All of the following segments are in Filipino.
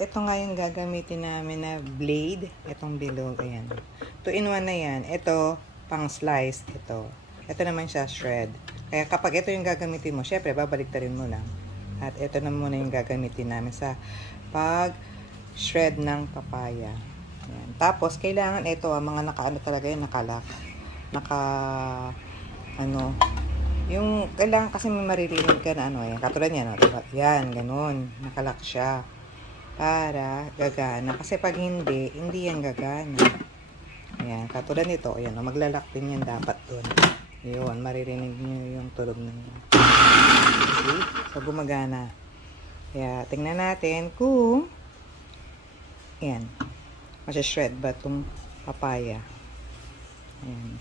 At ito nga yung gagamitin namin na blade. Itong bilog. Ayan. 2-in-1 na yan. Ito, pang slice. Ito naman siya shred. Kaya kapag ito yung gagamitin mo, syempre, babaliktarin mo lang. At ito na muna yung gagamitin namin sa pag-shred ng papaya. Ayan. Tapos, kailangan ito, mga nakaano talaga yun, nakalak. Yung kailangan kasi may maririnig ka na yan. Katulad yan, diba? Yan, ganun. Nakalak siya. Para gagana. Kasi pag hindi yan gagana. Ayan, katulad nito, ayan, maglalak din yan dapat doon. Yun, maririnig nyo yung tunog na yun. Okay? So, gumagana. Kaya, tingnan natin kung ayan, masya-shred ba itong papaya. Ayan.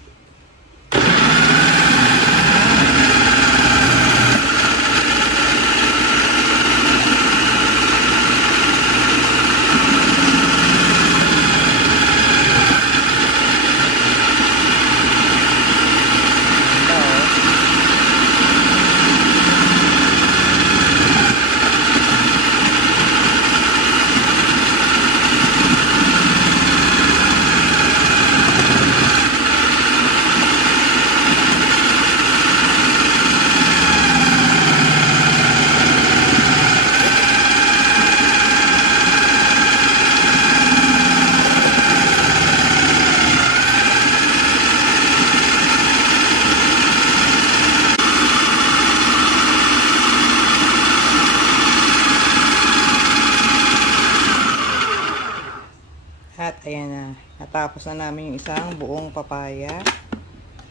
At ayan na, natapos na namin yung isang buong papaya.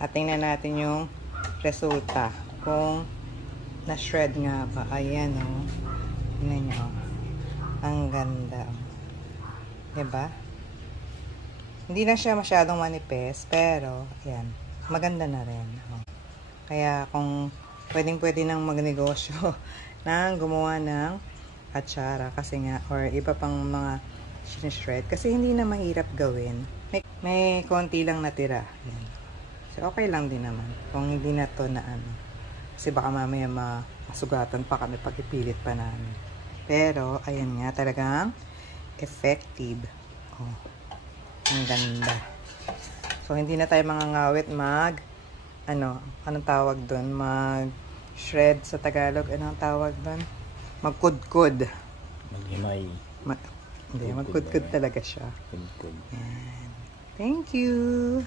At tingnan natin yung resulta. Kung na-shred nga ba. Ayan o. Tingnan nyo. Ang ganda. Diba? Hindi na siya masyadong manipis. Pero, ayan. Maganda na rin. Kaya kung pwedeng-pwede nang magnegosyo nang gumawa ng atsara. Kasi nga, or iba pang mga shred kasi hindi na mahirap gawin. May konti lang natira. Yan. So, okay lang din naman. Kung hindi na to na ano. Kasi baka mamaya masugatan pa kami pag ipilit pa namin. Pero, ayan nga, talagang effective. Oh, ang ganda. So, hindi na tayo mangangawit anong tawag doon? Mag-shred sa Tagalog. Anong tawag doon? Magkudkud. Maghimay. Hindi, magkudkud talaga siya. Kudkud. Yan. Thank you!